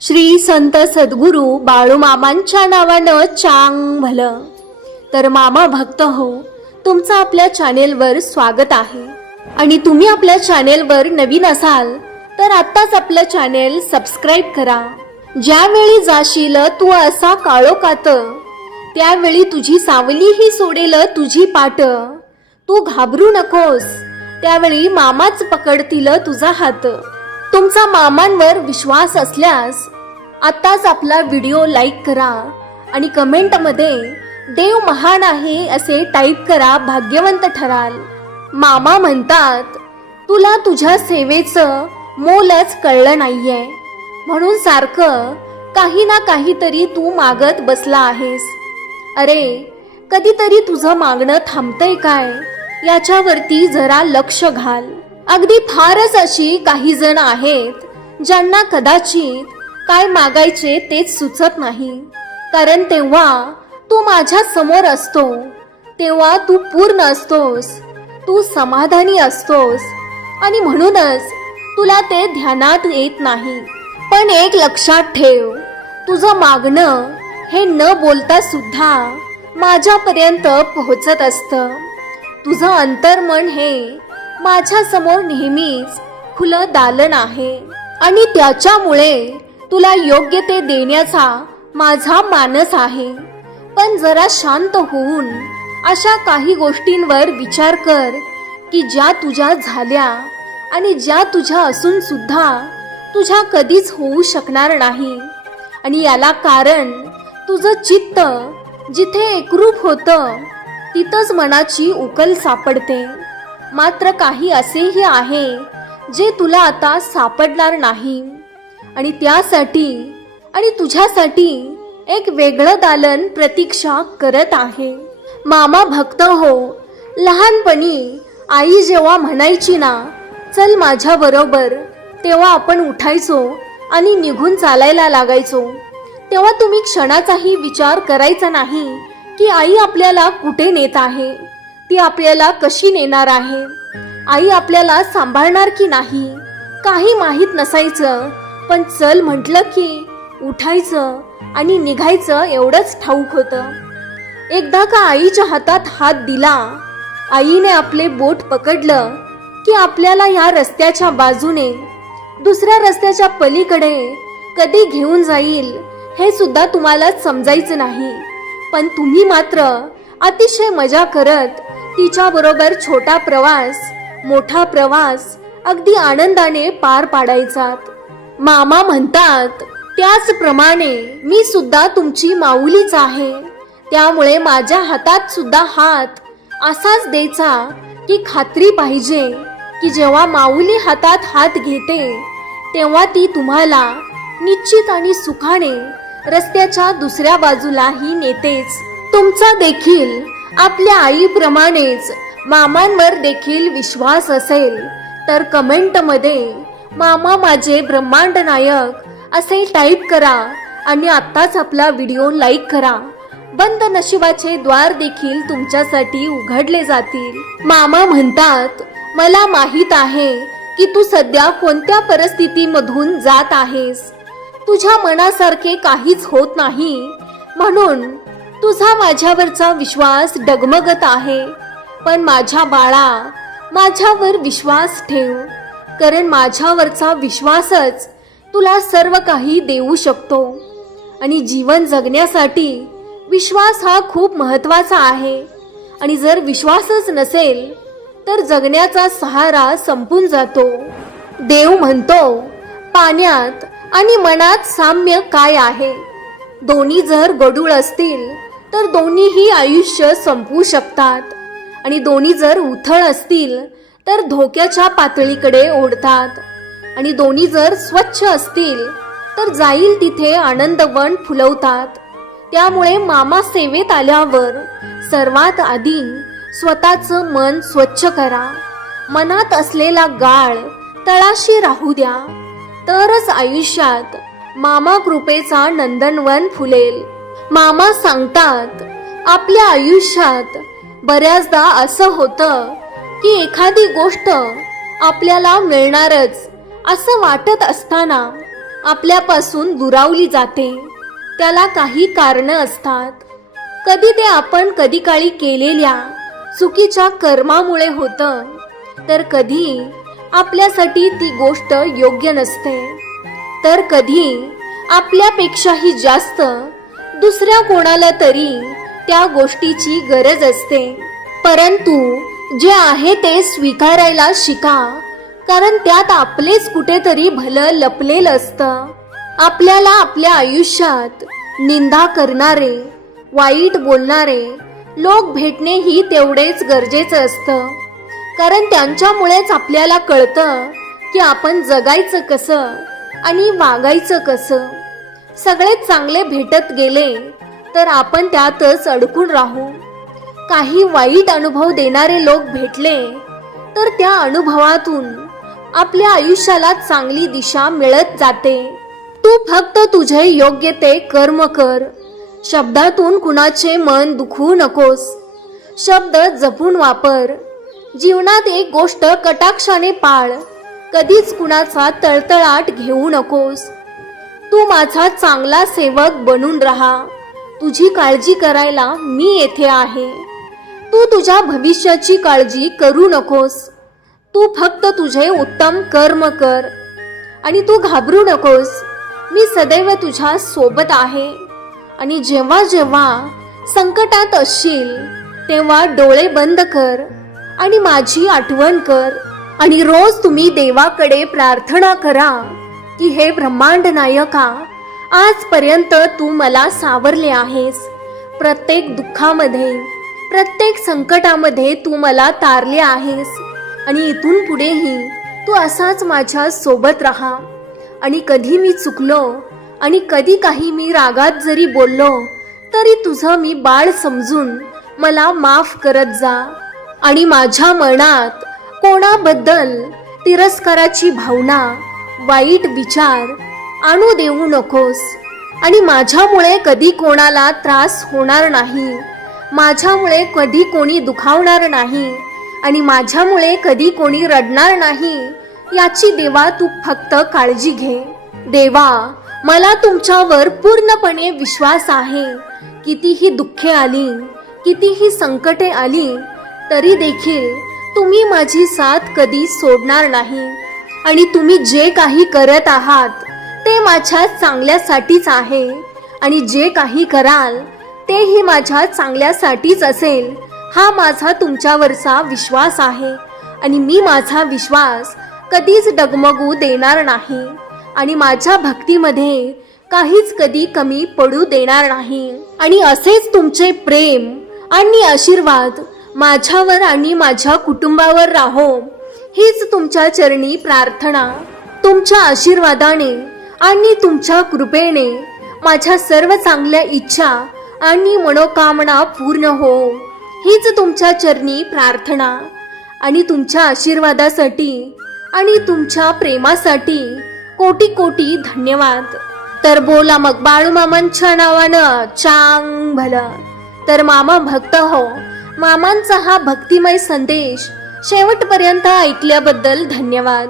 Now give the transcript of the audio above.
श्री संत सद्गुरू बाळूमामांच्या नावानं चांग भलं. तर मामा भक्त हो, तुमचं आपल्या चॅनेलवर स्वागत आहे. आणि तुम्ही आपल्या चॅनेलवर नवीन असाल तर आत्ताच आपलं चॅनेल सबस्क्राईब करा. ज्यावेळी जाशील तू असा काळोखात, त्यावेळी तुझी सावलीही सोडेल तुझी पाट. तू घाबरू नकोस, त्यावेळी मामाच पकडतील तुझा हात. तुमचा मामांवर विश्वास असल्यास आत्ताच आपला व्हिडिओ लाईक करा आणि कमेंटमध्ये देव महान आहे असे टाईप करा, भाग्यवंत ठराल. मामा म्हणतात, तुला तुझ्या सेवेचं मोलच कळलं नाहीये, म्हणून सारखं काही ना काहीतरी तू मागत बसला आहेस. अरे, कधीतरी तुझं मागणं थांबतंय काय याच्यावरती जरा लक्ष घाल. अगदी फारच अशी काही जण आहेत ज्यांना कदाचित काय मागायचे तेच सुचत नाही. कारण तेव्हा तू माझ्या समोर असतो तेव्हा तू पूर्ण असतोस, तू समाधानी असतोस आणि म्हणूनच तुला ते ध्यानात येत नाही. पण एक लक्षात ठेव, तुझं मागणं हे न बोलता सुद्धा माझ्यापर्यंत पोहोचत असतं. तुझं अंतर्मन हे माझ्या समोर नेहमीच खुलं दालन आहे आणि त्याच्यामुळे तुला योग्य ते देण्याचा माझा मानस आहे. पण जरा शांत होऊन अशा काही गोष्टींवर विचार कर की ज्या तुझ्या झाल्या आणि ज्या तुझ्या असून सुद्धा तुझ्या कधीच होऊ शकणार नाही. आणि याला कारण तुझं चित्त जिथे एकरूप होतं तिथंच मनाची उकल सापडते. मात्र काही असेही आहे जे तुला आता सापडणार नाही आणि त्यासाठी आणि तुझ्यासाठी एक वेगळं दालन प्रतीक्षा करत आहे. मामा भक्त हो, लहानपणी आई जेव्हा म्हणायची ना, चल माझ्या बरोबर, तेव्हा आपण उठायचो आणि निघून चालायला लागायचो. तेव्हा तुम्ही क्षणाचाही विचार करायचा नाही की आई आपल्याला कुठे नेत आहे, ती आपल्याला कशी नेणार आहे, आई आपल्याला सांभाळणार की नाही, काही माहीत नसायचं. पण चल म्हटलं की उठायचं आणि निघायचं एवढंच ठाऊक होतं. एकदा का आईच्या हातात हात दिला, आईने आपले बोट पकडलं की आपल्याला या रस्त्याच्या बाजूने दुसऱ्या रस्त्याच्या पलीकडे कधी घेऊन जाईल हे सुद्धा तुम्हाला समजायचं नाही. पण तुम्ही मात्र अतिशय मजा करत तिच्या बरोबर छोटा प्रवास, मोठा प्रवास अगदी आनंदाने पार पाडायचात. मामा म्हणतात, त्याचप्रमाणे मी सुद्धा तुमची माऊलीच आहे. त्यामुळे माझ्या हातात सुद्धा हात असाच द्यायचा की खात्री पाहिजे की जेव्हा माऊली हातात हात घेते तेव्हा ती तुम्हाला निश्चित आणि सुखाने रस्त्याच्या दुसऱ्या बाजूलाही नेतेच. तुमचा देखील आपल्या आईप्रमाणेच मामांवर देखील विश्वास असेल तर कमेंटमध्ये मामा माझे ब्रह्मांड नायक असे टाईप करा आणि आत्ताच आपला व्हिडिओ लाईक करा. बंद नशिबाचे द्वार देखील तुमच्यासाठी उघडले जातील. मामा म्हणतात, मला माहित आहे की तू सध्या कोणत्या परिस्थितीमधून जात आहेस. तुझ्या मनासारखे काहीच होत नाही, म्हणून तुझा माझ्यावरचा विश्वास डगमगत आहे. पण माझ्या बाळा, माझ्यावर विश्वास ठेव, कारण माझ्यावरचा विश्वासच तुला सर्व काही देऊ शकतो. आणि जीवन जगण्यासाठी विश्वास हा खूप महत्त्वाचा आहे. आणि जर विश्वासच नसेल तर जगण्याचा सहारा संपून जातो. देव म्हणतो, पाण्यात आणि मनात साम्य काय आहे. दोन्ही जर गढूळ असतील तर दोन्हीही आयुष्य संपवू शकतात आणि दोन्ही जर उथळ असतील तर धोक्याच्या पातळीकडे ओढतात. आणि दोन्ही जर स्वच्छ असतील तर जाईल तिथे आनंदवन फुलवतात. त्यामुळे मामा सेवेत आल्यावर सर्वात आधी स्वतःचं मन स्वच्छ करा. मनात असलेला गाळ तळाशी राहू द्या, तरच आयुष्यात मामा कृपेचा नंदनवन फुलेल. मामा सांगतात, आपल्या आयुष्यात बऱ्याचदा असं होतं की एखादी गोष्ट आपल्याला मिळणारच असं वाटत असताना आपल्यापासून दुरावली जाते त्याला काही कारण असतात. कधी ते आपण कधी काळी केलेल्या चुकीच्या कर्मामुळे होतं, तर कधी आपल्यासाठी ती गोष्ट योग्य नसते, तर कधी आपल्यापेक्षाही जास्त दुसऱ्या कोणाला तरी त्या गोष्टीची गरज असते. परंतु जे आहे ते स्वीकारायला शिका, कारण त्यात आपलेच कुठेतरी भलं लपलेलं असतं. आपल्याला आपल्या आयुष्यात निंदा करणारे, वाईट बोलणारे लोक भेटणेही तेवढेच गरजेचं असतं, कारण त्यांच्यामुळेच आपल्याला कळतं की आपण जगायचं कसं आणि वागायचं कसं. सगळेच चांगले भेटत गेले तर आपण त्यातच अडकून राहू. काही वाईट अनुभव देणारे लोक भेटले तर त्या अनुभवातून आपल्या आयुष्याला चांगली दिशा मिळत जाते. तू फक्त तुझे योग्य ते कर्म कर. शब्दातून कुणाचे मन दुखवू नकोस. शब्द जपून वापर. जीवनात एक गोष्ट कटाक्षाने पाळ. कधीच कुणाचा तळतळाट घेऊ नकोस. तू माझा चांगला सेवक बनून राहा. तुझी काळजी करायला मी येथे आहे. तू तुझ्या भविष्याची काळजी करू नकोस. तू फक्त तुझे उत्तम कर्म कर आणि तू घाबरू नकोस. मी सदैव तुझ्या सोबत आहे. आणि जेव्हा जेव्हा संकटात असशील तेव्हा डोळे बंद कर आणि माझी आठवण कर. आणि रोज तुम्ही देवाकडे प्रार्थना करा की हे ब्रह्मांड नायका, आजपर्यंत तू मला सावरले आहेस. प्रत्येक दुःखामध्ये, प्रत्येक संकटामध्ये तू मला तारले आहेस आणि इथून पुढेही तू असाच माझ्या सोबत राहा. आणि कधी मी चुकलो आणि कधी काही मी रागात जरी बोललो तरी तुझं मी बाळ समजून मला माफ करत जा. आणि माझ्या मनात कोणाबद्दल तिरस्काराची भावना, वाईट विचार आणू देऊ नकोस. आणि माझ्यामुळे कधी कोणाला त्रास होणार नाही. माझ्यामुळे कधी कोणी दुखावणार नाही आणि माझ्यामुळे कधी कोणी रडणार नाही, याची देवा तू फक्त काळजी घे. देवा, मला तुमच्यावर पूर्णपणे विश्वास आहे. कितीही दुःखे आली, कितीही संकटे आली तरी देखील तुम्ही माझी साथ कधी सोडणार नाही. आणि तुम्ही जे काही करत आहात ते माझ्या चांगल्यासाठीच आहे. आणि जे काही कराल तेही माझ्या चांगल्यासाठीच असेल, हा माझा तुमच्यावरचा विश्वास आहे. आणि मी माझा विश्वास कधीच डगमगू देणार नाही आणि माझ्या भक्तीमध्ये काहीच कधी कमी पडू देणार नाही. आणि असेच तुमचे प्रेम आणि आशीर्वाद माझ्यावर आणि माझ्या कुटुंबावर राहो, हीच तुमच्या चरणी प्रार्थना. तुमच्या आशीर्वादाने आणि तुमच्या कृपेने माझ्या सर्व चांगल्या इच्छा आणि मनोकामना पूर्ण हो, हीच तुमच्या चरणी प्रार्थना. आणि तुमच्या आशीर्वादासाठी आणि तुमच्या प्रेमासाठी कोटी कोटी धन्यवाद. तर बोला मग बाळूमामांच्या नावानं चांग भलं. तर मामा भक्त हो, मामांचा हा भक्तिमय संदेश शेवटपर्यंत ऐकल्याबद्दल धन्यवाद.